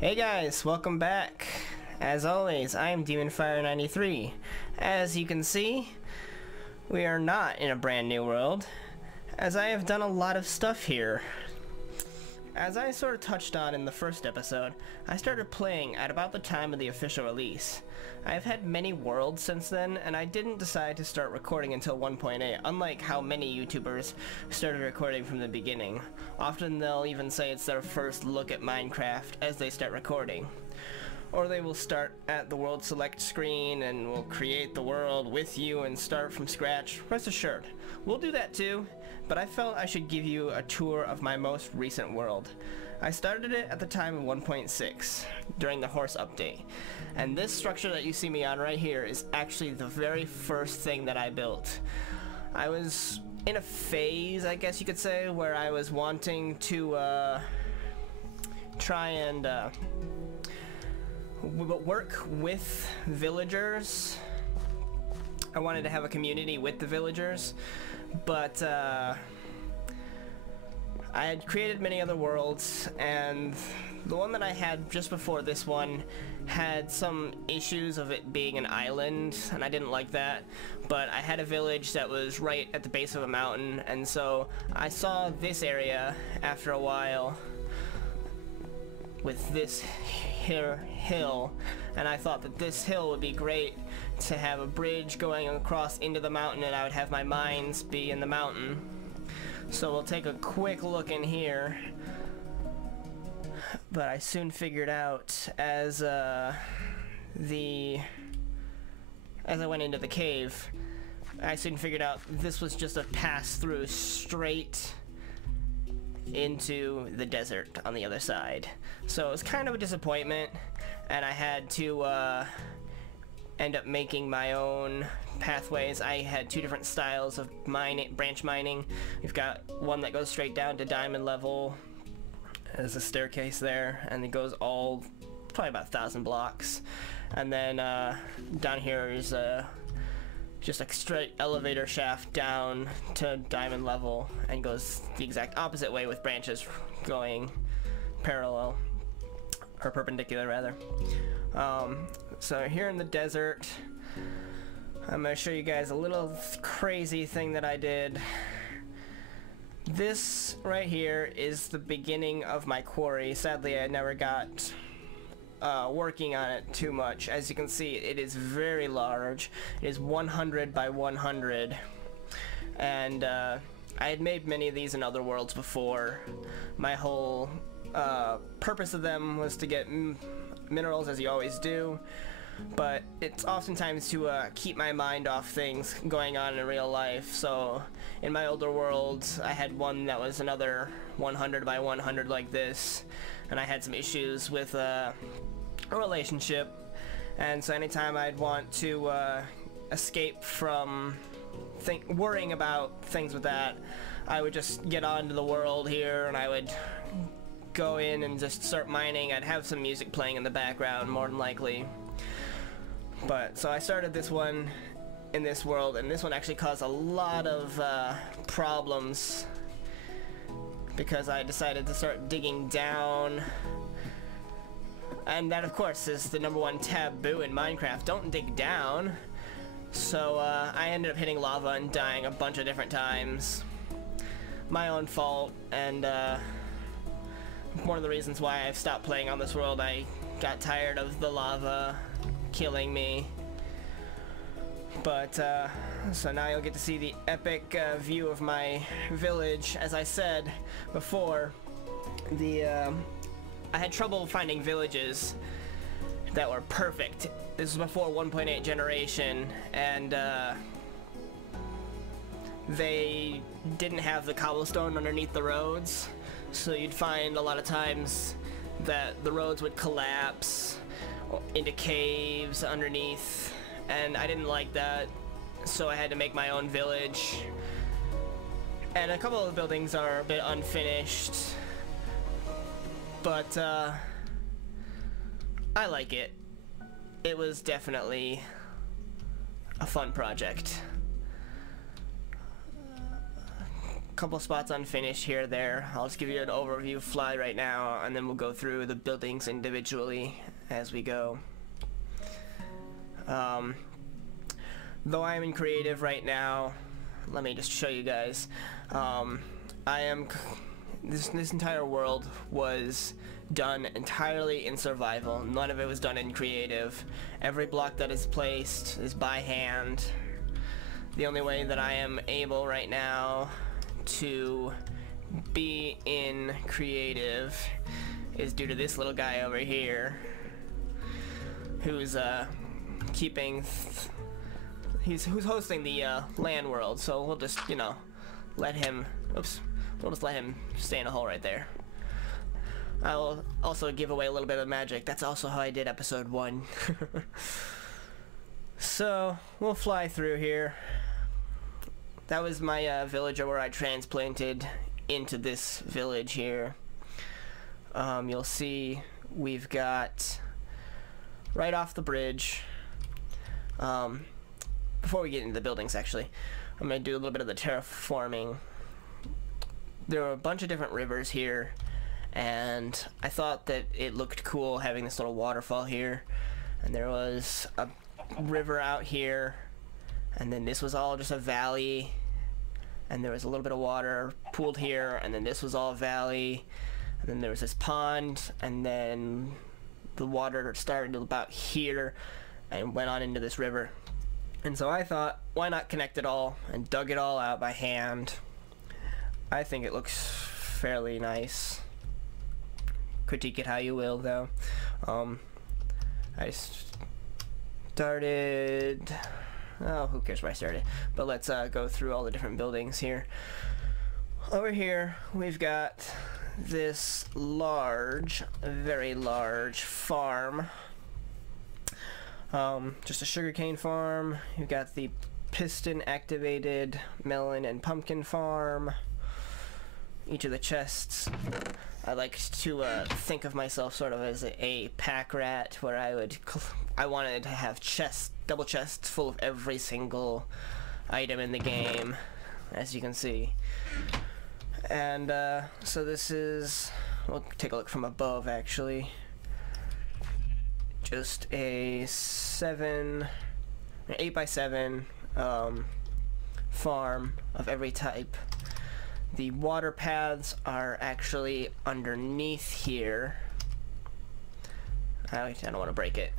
Hey guys, welcome back. As always, I'm DemonFire93. As you can see, we are not in a brand new world, as I have done a lot of stuff here. As I sort of touched on in the first episode, I started playing at about the time of the official release. I have had many worlds since then, and I didn't decide to start recording until 1.8, unlike how many YouTubers started recording from the beginning. Often they'll even say it's their first look at Minecraft as they start recording. Or they will start at the world select screen and will create the world with you and start from scratch. Rest assured, we'll do that too, but I felt I should give you a tour of my most recent world. I started it at the time of 1.6, during the horse update, and this structure that you see me on right here is actually the very first thing that I built. I was in a phase, I guess you could say, where I was wanting to try and work with villagers. I wanted to have a community with the villagers, but I had created many other worlds, and the one that I had just before this one had some issues of it being an island, and I didn't like that. But I had a village that was right at the base of a mountain, and so I saw this area after a while with this hill, and I thought that this hill would be great to have a bridge going across into the mountain, and I would have my mines be in the mountain. So we'll take a quick look in here. But I soon figured out as I went into the cave, I soon figured out this was just a pass through straight into the desert on the other side. So it was kind of a disappointment, and I had to end up making my own pathways. I had two different styles of branch mining. We've got one that goes straight down to diamond level. There's a staircase there, and it goes all probably about 1,000 blocks. And then down here is just a straight elevator shaft down to diamond level, and goes the exact opposite way with branches going parallel, or perpendicular rather. So here in the desert, I'm going to show you guys a little crazy thing that I did. This right here is the beginning of my quarry. Sadly, I never got working on it too much. As you can see, it is very large. It is 100 by 100, and I had made many of these in other worlds before. My whole purpose of them was to get minerals, as you always do, but it's oftentimes to keep my mind off things going on in real life. So in my older worlds, I had one that was another 100 by 100 like this, and I had some issues with a relationship, and so anytime I'd want to escape from worrying about things with that, I would just get onto the world here, and I would go in and just start mining. I'd have some music playing in the background, more than likely. But so I started this one in this world, and this one actually caused a lot of problems because I decided to start digging down, and that of course is the #1 taboo in Minecraft. Don't dig down. So I ended up hitting lava and dying a bunch of different times. My own fault, and one of the reasons why I've stopped playing on this world. I got tired of the lava killing me. But so now you'll get to see the epic view of my village. As I said before, I had trouble finding villages that were perfect. This was before 1.8 generation, and they didn't have the cobblestone underneath the roads, so you'd find a lot of times that the roads would collapse into caves underneath, and I didn't like that, so I had to make my own village. And a couple of the buildings are a bit unfinished, but I like it. It was definitely a fun project. couple spots unfinished here or there. I'll just give you an overview fly right now, and then we'll go through the buildings individually as we go. Though I am in creative right now, let me just show you guys. This entire world was done entirely in survival. None of it was done in creative. Every block that is placed is by hand. The only way that I am able right now to be in creative is due to this little guy over here, who's who's hosting the land world. So we'll just, you know, let him. We'll just let him stay in a hole right there. I'll also give away a little bit of magic. That's also how I did episode 1. So we'll fly through here. That was my villager where I transplanted into this village here. You'll see we've got right off the bridge. Before we get into the buildings, actually, I'm going to do a little bit of the terraforming. There are a bunch of different rivers here, and I thought that it looked cool having this little waterfall here, and there was a river out here, and then this was all just a valley, and there was a little bit of water pooled here, and then this was all valley, and then there was this pond, and then the water started about here and went on into this river. And so I thought, why not connect it all and dug it all out by hand. I think it looks fairly nice. Critique it how you will, though. I started... Oh, who cares where I started? But let's go through all the different buildings here. Over here, we've got this large, very large farm. Just a sugarcane farm. You've got the piston-activated melon and pumpkin farm. Each of the chests, I like to think of myself sort of as a pack rat, where I wanted to have double chests full of every single item in the game, as you can see. And so this is, we'll take a look from above actually. Just a 8x7 farm of every type. The water paths are actually underneath here. I don't want to break it.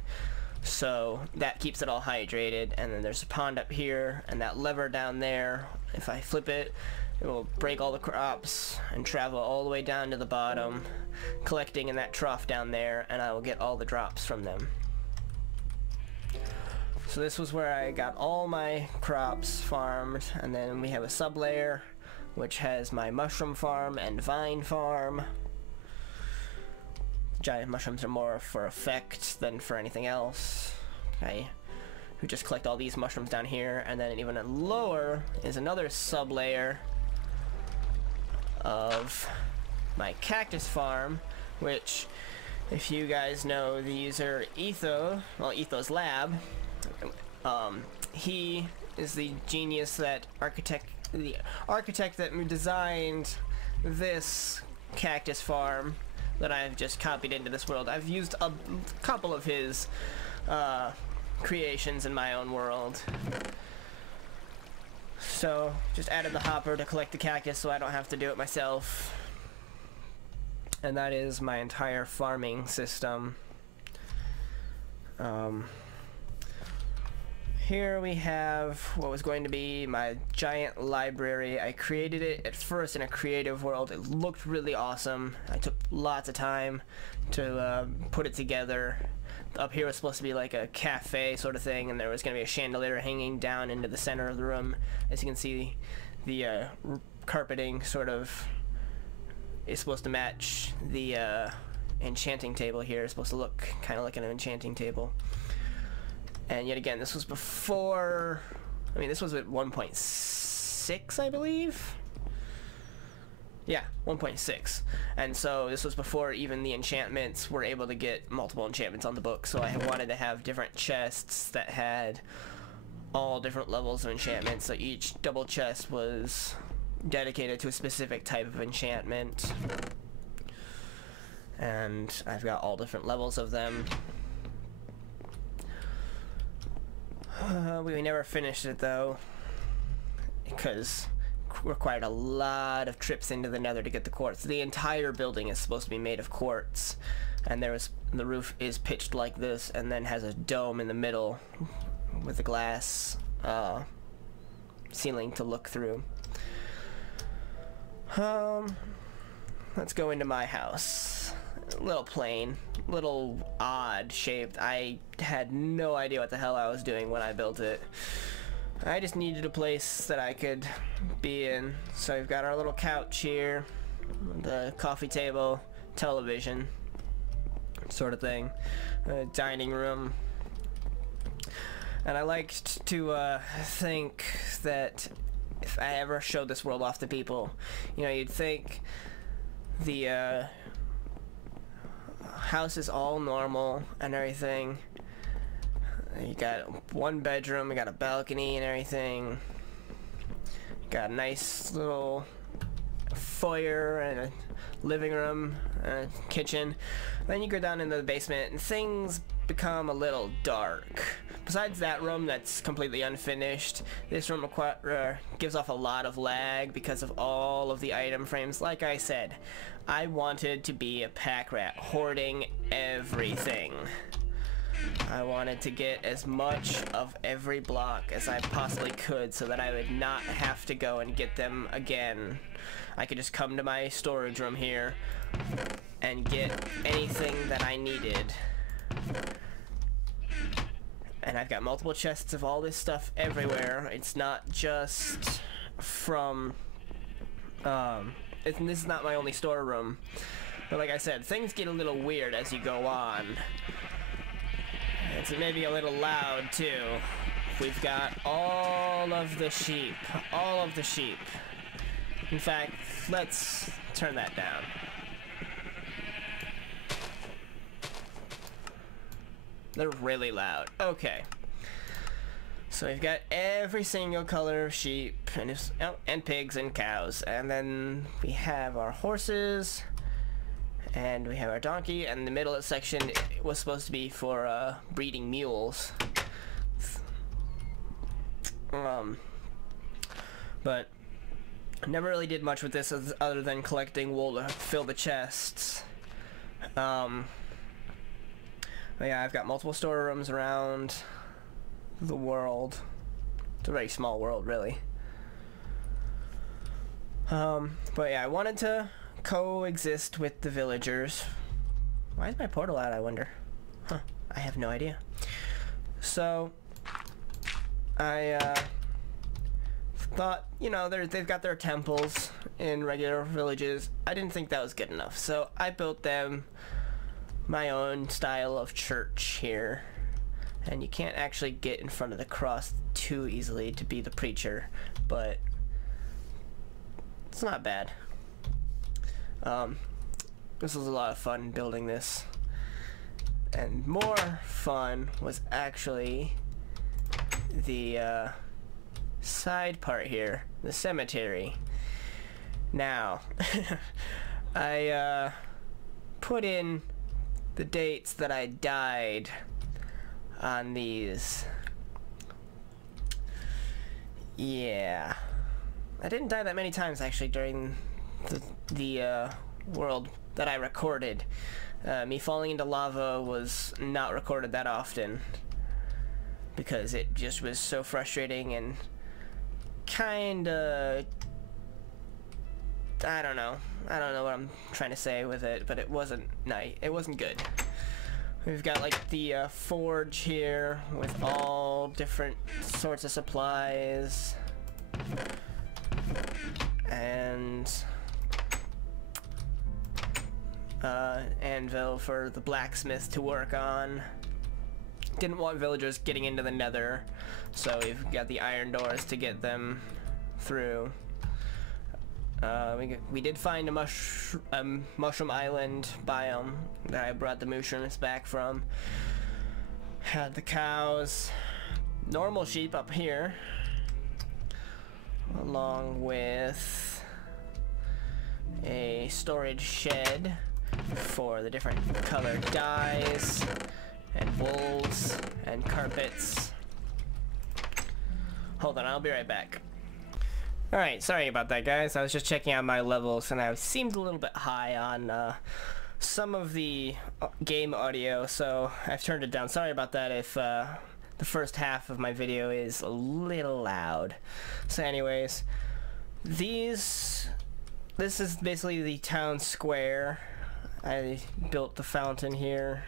So that keeps it all hydrated, and then there's a pond up here, and that lever down there, if I flip it, it will break all the crops and travel all the way down to the bottom, collecting in that trough down there, and I will get all the drops from them. So this was where I got all my crops farmed, and then we have a sub-layer which has my mushroom farm and vine farm. Giant mushrooms are more for effect than for anything else. Okay, we just collect all these mushrooms down here, and then even lower is another sub-layer of my cactus farm, which, if you guys know the user Etho's Lab, he is the genius that the architect that designed this cactus farm that I've just copied into this world. I've used a couple of his creations in my own world. So just added the hopper to collect the cactus so I don't have to do it myself. And that is my entire farming system. Here we have what was going to be my giant library. I created it at first in a creative world. It looked really awesome. I took lots of time to put it together. Up here was supposed to be like a cafe sort of thing, and there was going to be a chandelier hanging down into the center of the room. As you can see, the carpeting sort of is supposed to match the enchanting table here. It's supposed to look kind of like an enchanting table. And yet again, this was before, I mean, this was at 1.6, I believe? Yeah, 1.6. And so this was before even the enchantments were able to get multiple enchantments on the book. So I wanted to have different chests that had all different levels of enchantments. So each double chest was dedicated to a specific type of enchantment. And I've got all different levels of them. We never finished it though, because it required a lot of trips into the nether to get the quartz. The entire building is supposed to be made of quartz, and the roof is pitched like this and then has a dome in the middle with a glass ceiling to look through. Let's go into my house. A little plain, little odd shaped. I had no idea what the hell I was doing when I built it. I just needed a place that I could be in. So we've got our little couch here, the coffee table, television, sort of thing, dining room. And I liked to think that if I ever showed this world off to people, you know, you'd think the house is all normal and everything. You got one bedroom, you got a balcony and everything. You got a nice little foyer and a living room and a kitchen. Then you go down into the basement and things become a little dark. Besides that room that's completely unfinished, this room gives off a lot of lag because of all of the item frames. Like I said, I wanted to be a pack rat, hoarding everything. I wanted to get as much of every block as I possibly could so that I would not have to go and get them again. I could just come to my storage room here and get anything that I needed. And I've got multiple chests of all this stuff everywhere. It's not just from this is not my only storeroom, but like I said, things get a little weird as you go on. It's maybe a little loud too. We've got all of the sheep. All of the sheep. In fact, let's turn that down. They're really loud. Okay. So we've got every single color of sheep and pigs and cows. And then we have our horses. And we have our donkey, and the middle of the section was supposed to be for breeding mules. But never really did much with this other than collecting wool to fill the chests. But yeah, I've got multiple storerooms around the world. It's a very small world, really. But yeah, I wanted to coexist with the villagers. Why is my portal out, I wonder? Huh, I have no idea. So I thought, you know, they've got their temples in regular villages. I didn't think that was good enough, so I built them my own style of church here. And you can't actually get in front of the cross too easily to be the preacher, but it's not bad. This was a lot of fun building this, and more fun was actually the side part here, the cemetery. Now, I put in the dates that I died on these. Yeah, I didn't die that many times actually during the world that I recorded. Me falling into lava was not recorded that often because it just was so frustrating and kinda, I don't know what I'm trying to say with it, but it wasn't nice. It wasn't good. We've got like the forge here with all different sorts of supplies and anvil for the blacksmith to work on. Didn't want villagers getting into the nether, so we've got the iron doors to get them through. We did find a mushroom island biome that I brought the mushrooms back from. Had the cows, normal sheep up here, along with a storage shed for the different colored dyes and wools and carpets. Hold on, I'll be right back. Alright, sorry about that, guys. I was just checking out my levels and I seemed a little bit high on some of the game audio, so I've turned it down. Sorry about that if the first half of my video is a little loud. So anyways, this is basically the town square. I built the fountain here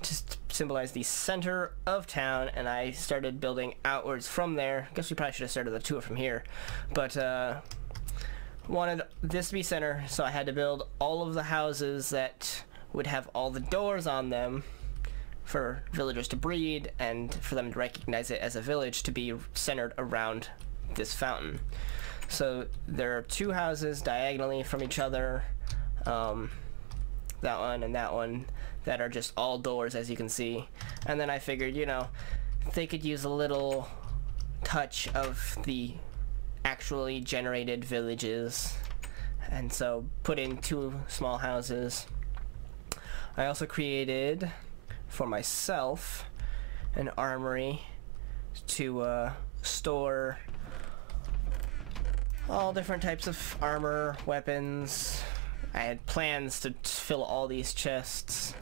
to symbolize the center of town, and I started building outwards from there. I guess we probably should have started the tour from here, but wanted this to be center, so I had to build all of the houses that would have all the doors on them for villagers to breed and for them to recognize it as a village to be centered around this fountain. So there are two houses diagonally from each other, that one and that one, that are just all doors, as you can see. And then I figured, you know, they could use a little touch of the actually generated villages, and so put in two small houses. I also created for myself an armory to store all different types of armor, weapons. I had plans to fill all these chests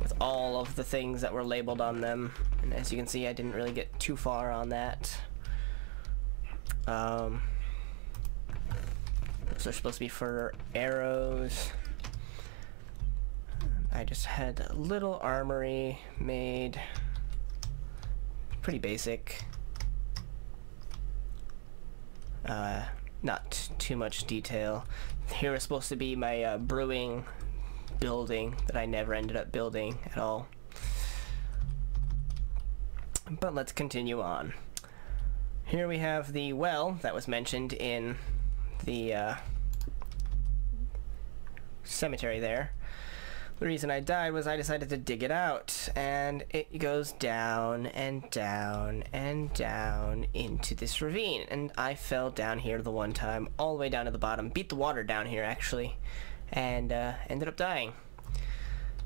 with all of the things that were labeled on them, and as you can see, I didn't really get too far on that. Those are supposed to be for arrows. I just had a little armory made, pretty basic. Not too much detail. Here was supposed to be my brewing building that I never ended up building at all. But let's continue on. Here we have the well that was mentioned in the cemetery there. The reason I died was I decided to dig it out, and it goes down and down and down into this ravine, and I fell down here the one time, all the way down to the bottom, beat the water down here actually, and ended up dying.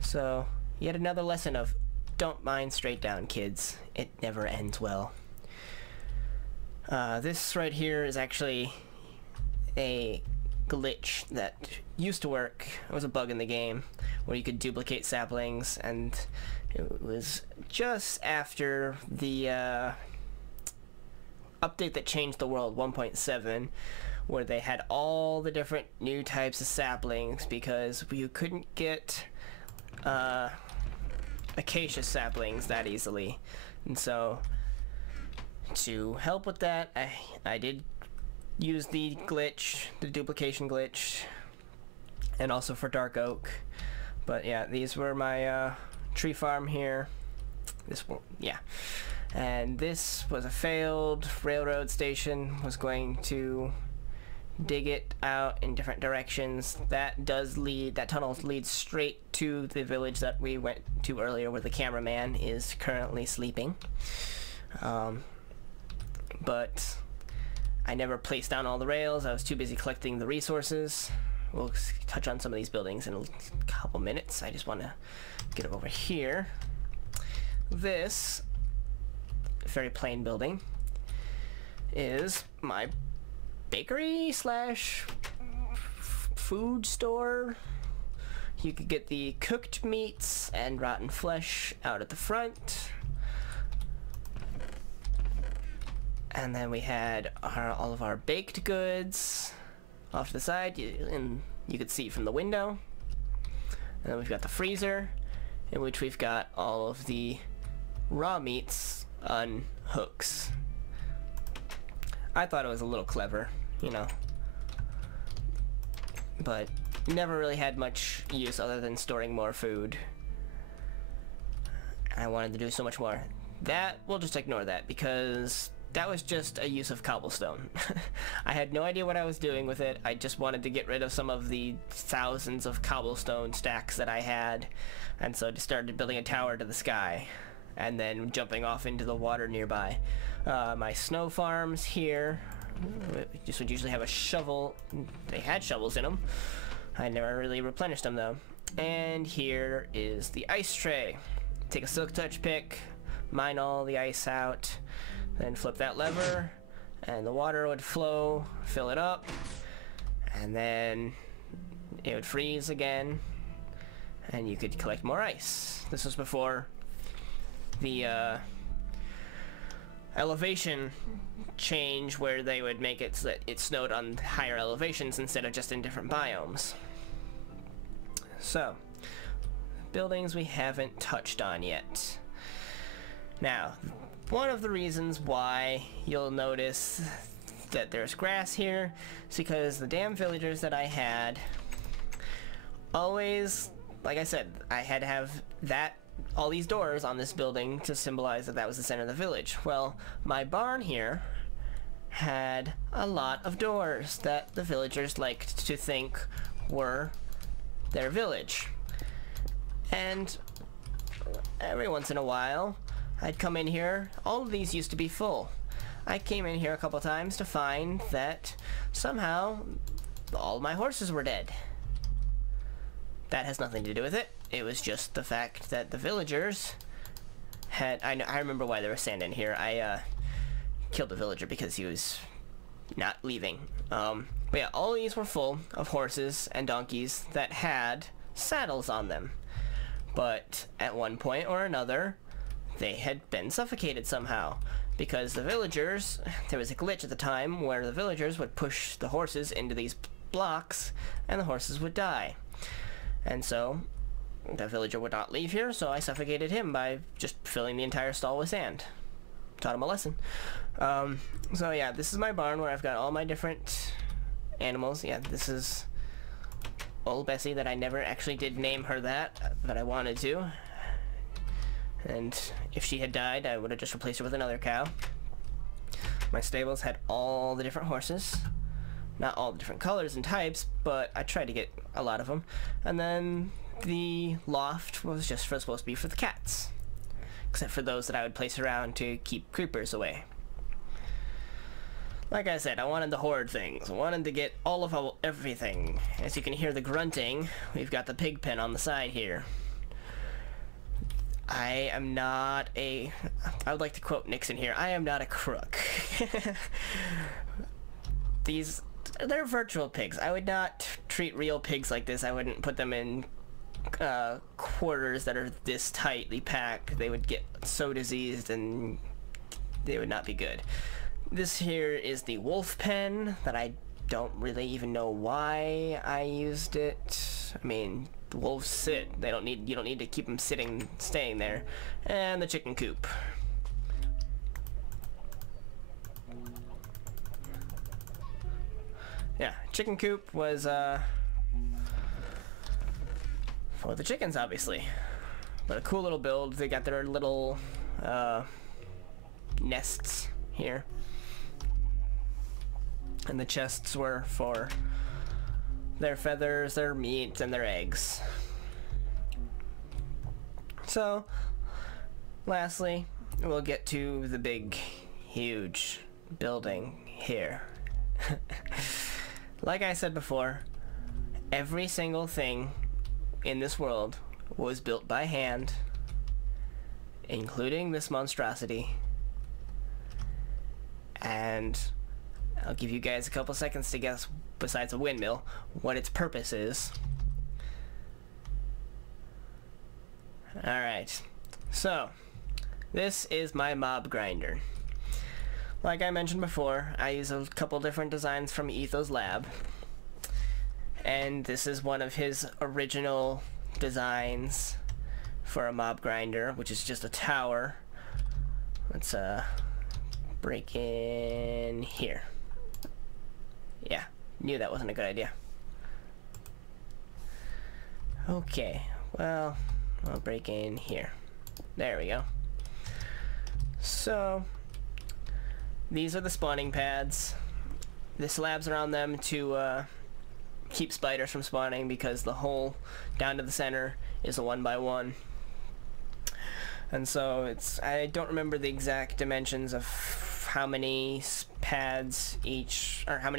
So yet another lesson of don't mine straight down, kids. It never ends well. This right here is actually a glitch that used to work. It was a bug in the game where you could duplicate saplings, and it was just after the update that changed the world, 1.7, where they had all the different new types of saplings because you couldn't get acacia saplings that easily. And so to help with that, I did use the glitch, the duplication glitch, and also for dark oak. But yeah, these were my tree farm here. This one, yeah. And this was a failed railroad station. Was going to dig it out in different directions. That tunnel leads straight to the village that we went to earlier, where the cameraman is currently sleeping. But I never placed down all the rails. I was too busy collecting the resources. We'll touch on some of these buildings in a couple minutes. I just want to get it over here. This very plain building is my bakery slash food store. You could get the cooked meats and rotten flesh out at the front. And then we had all of our baked goods off to the side, and you could see from the window. And then we've got the freezer, in which we've got all of the raw meats on hooks. I thought it was a little clever, you know, but never really had much use other than storing more food. I wanted to do so much more. That, we'll just ignore that, because that was just a use of cobblestone. I had no idea what I was doing with it. I just wanted to get rid of some of the thousands of cobblestone stacks that I had, and so I just started building a tower to the sky and then jumping off into the water nearby. My snow farms here This would usually have a shovel. They had shovels in them. I never really replenished them though. And here is the ice tray. Take a silk touch pick, mine all the ice out, then flip that lever, and the water would flow, fill it up, and then it would freeze again, and you could collect more ice. This was before the elevation change, where they would make it so that it snowed on higher elevations instead of just in different biomes. So, buildings we haven't touched on yet. Now, one of the reasons why you'll notice that there's grass here is because the damn villagers that I had always, like I said, I had to have all these doors on this building to symbolize that that was the center of the village. Well, my barn here had a lot of doors that the villagers liked to think were their village. And every once in a while, I'd come in here. All of these used to be full. I came in here a couple times to find that somehow all my horses were dead. That has nothing to do with it. It was just the fact that the villagers had... I remember why there was sand in here. I killed the villager because he was not leaving. But yeah, all these were full of horses and donkeys that had saddles on them. But at one point or another, they had been suffocated somehow. Because the villagers... There was a glitch at the time where the villagers would push the horses into these blocks, and the horses would die. And so, the villager would not leave here, so I suffocated him by just filling the entire stall with sand. Taught him a lesson. So yeah, this is my barn where I've got all my different animals. Yeah, this is old Bessie that I never actually did name her that, but I wanted to. And if she had died, I would have just replaced her with another cow. My stables had all the different horses. Not all the different colors and types, but I tried to get a lot of them. And then the loft was just supposed to be for the cats. Except for those that I would place around to keep creepers away. Like I said, I wanted to hoard things. I wanted to get all of everything. As you can hear the grunting, we've got the pig pen on the side here. I am not a... I would like to quote Nixon here. I am not a crook. They're virtual pigs. I would not treat real pigs like this. I wouldn't put them in quarters that are this tightly packed. They would get so diseased and they would not be good. This here is the wolf pen that I don't really even know why I used it. I mean, wolves sit. You don't need to keep them staying there. And the chicken coop. Yeah, chicken coop was for the chickens, obviously. But a cool little build. They got their little nests here. And the chests were for their feathers, their meat, and their eggs. So, lastly, we'll get to the big, huge building here. Like I said before, every single thing in this world was built by hand, including this monstrosity. And I'll give you guys a couple seconds to guess, besides a windmill, what its purpose is. Alright, so this is my mob grinder. Like I mentioned before, I use a couple different designs from Etho's lab. And this is one of his original designs for a mob grinder, which is just a tower. Let's break in here. Yeah, knew that wasn't a good idea. Okay, well, I'll break in here. There we go. So, these are the spawning pads. The slabs around them to keep spiders from spawning, because the hole down to the center is a 1x1. And so I don't remember the exact dimensions of how many pads each, or how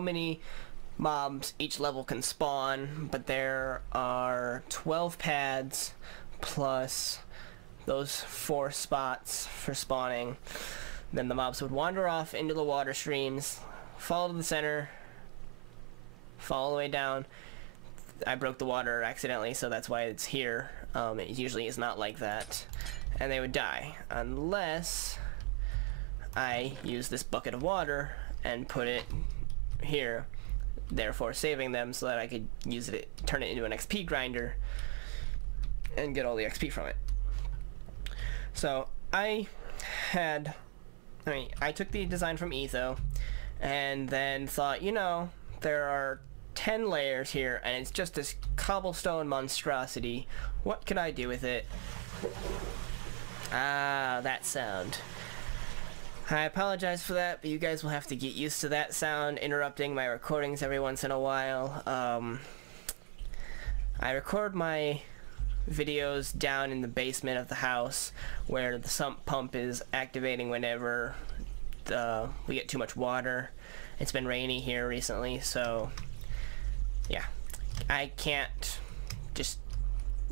many mobs each level can spawn, but there are 12 pads plus those 4 spots for spawning. Then the mobs would wander off into the water streams, fall to the center, fall all the way down. I broke the water accidentally, so that's why it's here. It usually is not like that. And they would die, unless I use this bucket of water and put it here, therefore saving them so that I could use it, turn it into an XP grinder, and get all the XP from it. So I took the design from Etho, and then thought, you know, there are 10 layers here, and it's just this cobblestone monstrosity. What could I do with it? Ah, that sound. I apologize for that, but you guys will have to get used to that sound interrupting my recordings every once in a while. I record my videos down in the basement of the house, where the sump pump is activating whenever we get too much water. It's been rainy here recently, so yeah, I can't just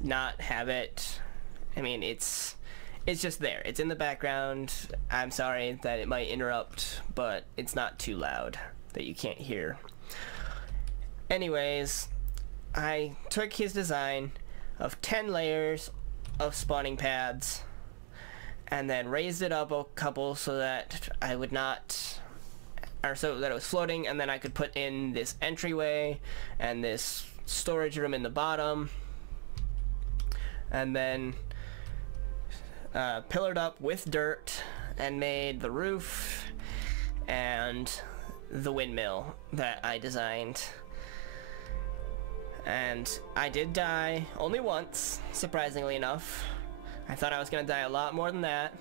not have it. I mean, it's just there. It's in the background. I'm sorry that it might interrupt, but it's not too loud that you can't hear. Anyways, I took his design of 10 layers of spawning pads and then raised it up a couple so that I would not, or so that it was floating, and then I could put in this entryway and this storage room in the bottom, and then pillared up with dirt and made the roof and the windmill that I designed. And I did die only once, surprisingly enough. I thought I was gonna die a lot more than that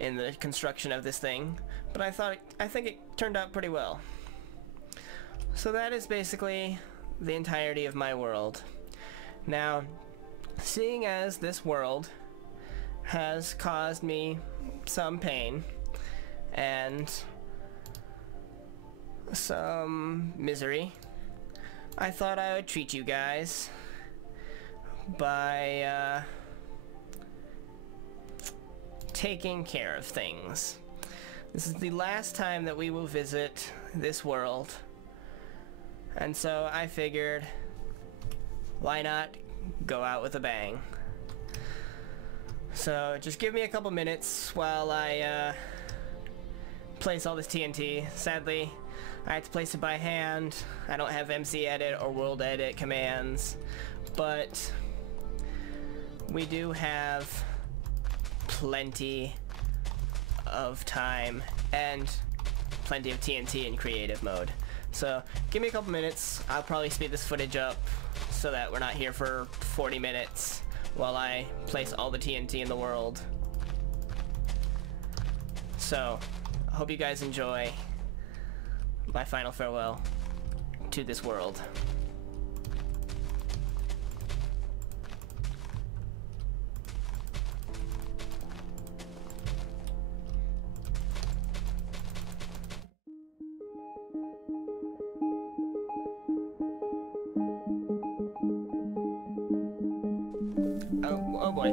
in the construction of this thing, but I think it turned out pretty well. So that is basically the entirety of my world. Now, seeing as this world has caused me some pain and some misery, I thought I would treat you guys by taking care of things. This is the last time that we will visit this world, and so I figured, why not go out with a bang? So just give me a couple minutes while I place all this TNT. Sadly, I had to place it by hand. I don't have MC Edit or World Edit commands, but we do have plenty of time and plenty of TNT in creative mode. So give me a couple minutes. I'll probably speed this footage up so that we're not here for 40 minutes while I place all the TNT in the world. So I hope you guys enjoy my final farewell to this world. Oh boy.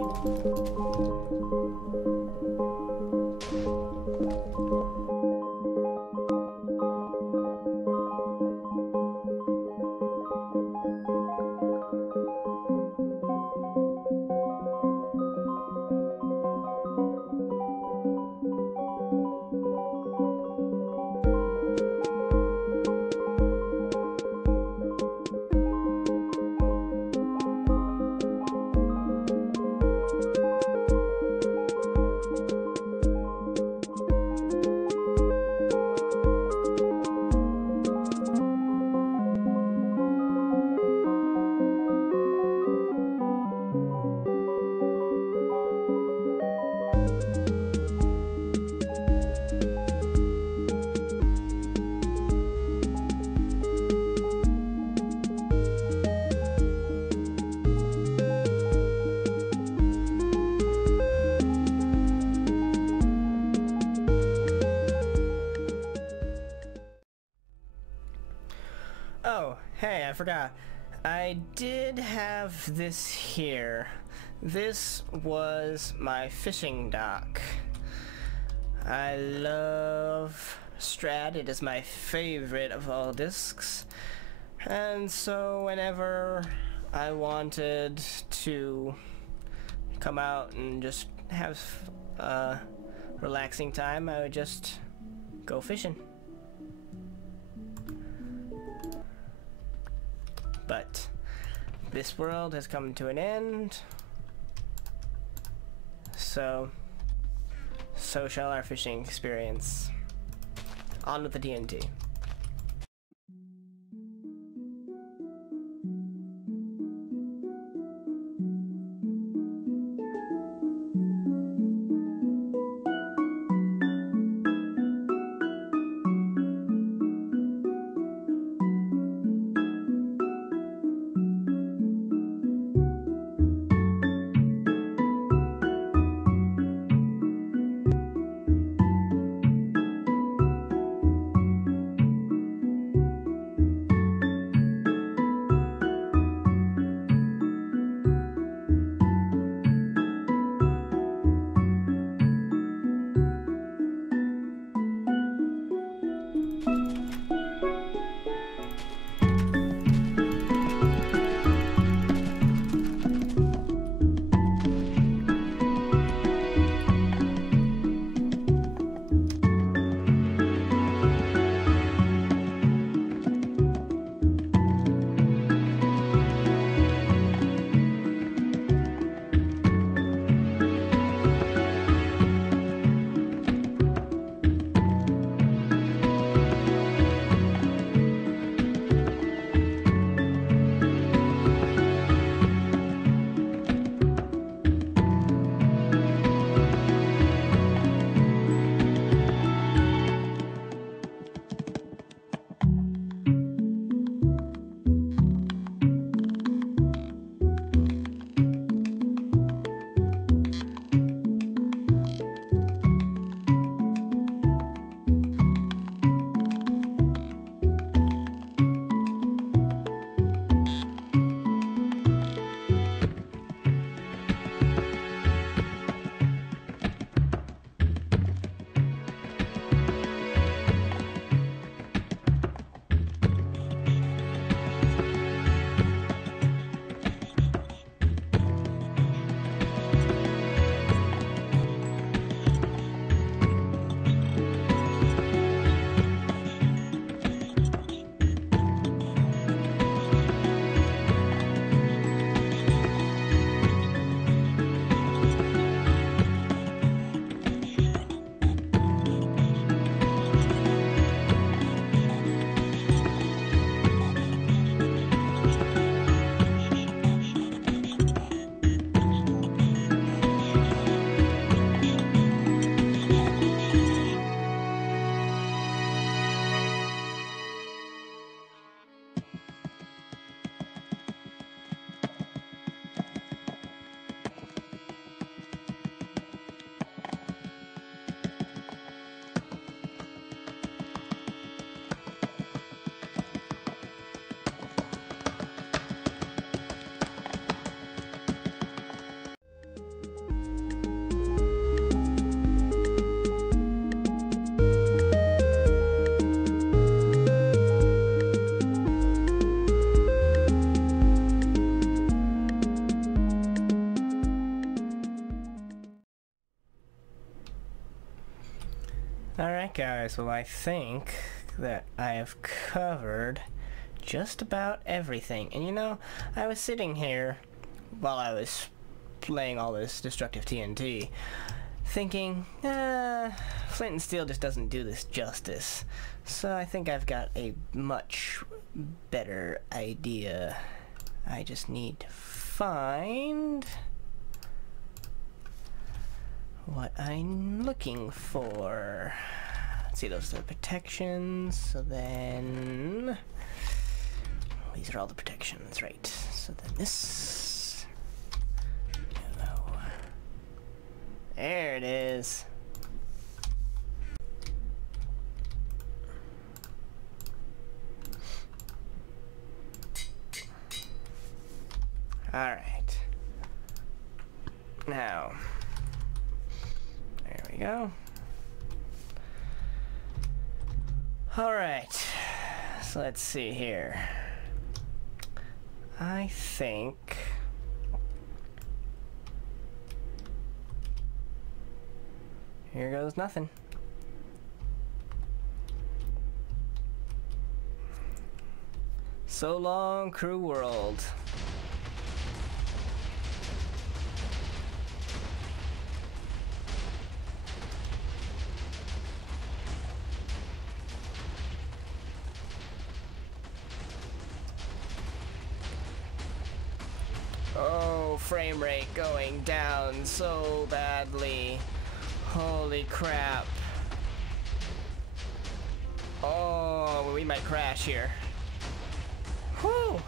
forgot. I did have this here. This was my fishing dock. I love Strad. It is my favorite of all discs. And so whenever I wanted to come out and just have relaxing time, I would just go fishing. But this world has come to an end, so shall our fishing experience. On with the TNT. Alright guys, well I think that I have covered just about everything. And you know, I was sitting here while I was playing all this destructive TNT thinking, flint and steel just doesn't do this justice. So I think I've got a much better idea. I just need to find what I'm looking for. Let's see, those are the protections. So then these are all the protections, right? So then this. Hello. There it is. Alright. Now, there we go. Alright, so let's see here. I think... here goes nothing. So long, crew world. Oh, frame rate going down so badly. Holy crap. Oh, we might crash here. Whew!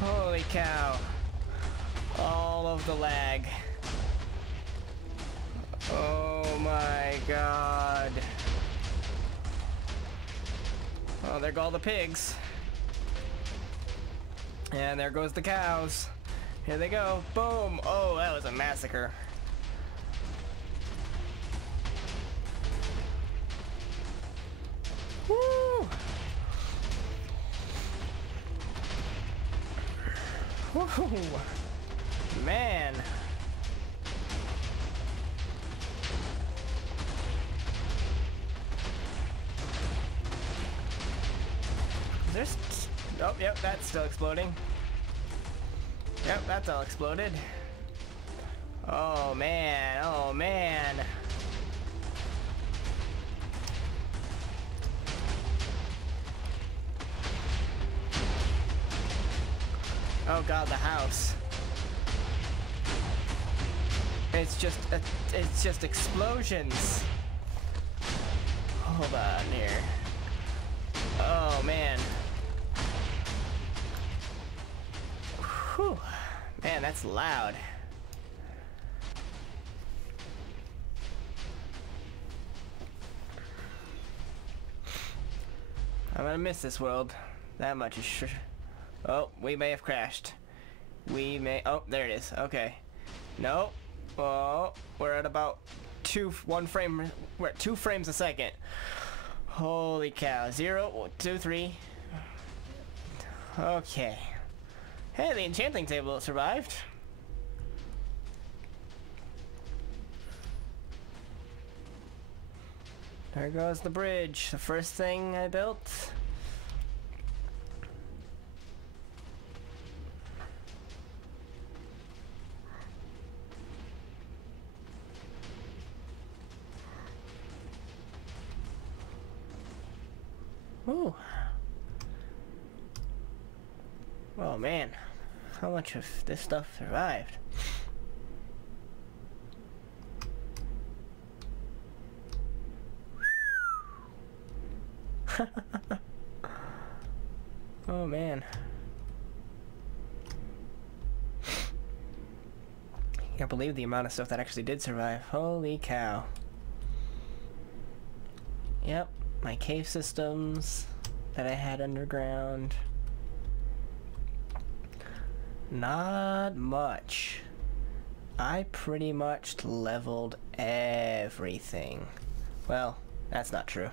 Holy cow. All of the lag. Oh my god. Oh, there go all the pigs. And there goes the cows. Here they go. Boom! Oh, that was a massacre. Woo! Woo! Man! There's... oh, yep, that's still exploding. Yep, that's all exploded. Oh man, oh man. Oh god, the house. It's just explosions. Hold on here. Oh man. Whew. Man, that's loud. I'm gonna miss this world. That much is sure. Oh, we may have crashed. We may... oh, there it is. Okay. Nope. Oh, we're at about we're at 2 frames a second. Holy cow. 0, 2, 3. Okay. Hey, the enchanting table survived. There goes the bridge. The first thing I built. Ooh. Oh man, how much of this stuff survived? Oh man. Can't believe the amount of stuff that actually did survive. Holy cow. Yep, my cave systems that I had underground. Not much. I pretty much leveled everything. Well, that's not true.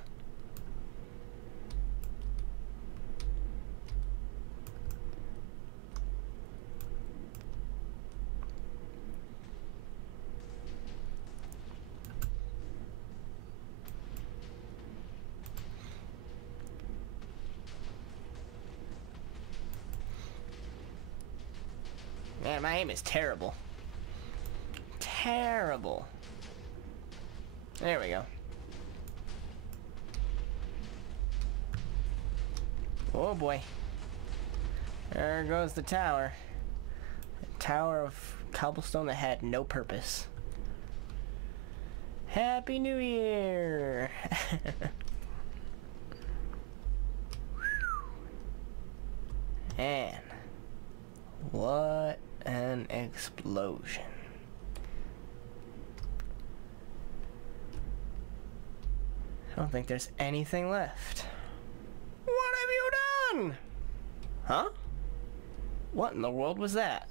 Man, my aim is terrible. Terrible. There we go. Oh boy. There goes the tower. A tower of cobblestone that had no purpose. Happy New Year! Man. What an explosion. I don't think there's anything left. What have you done? Huh? What in the world was that?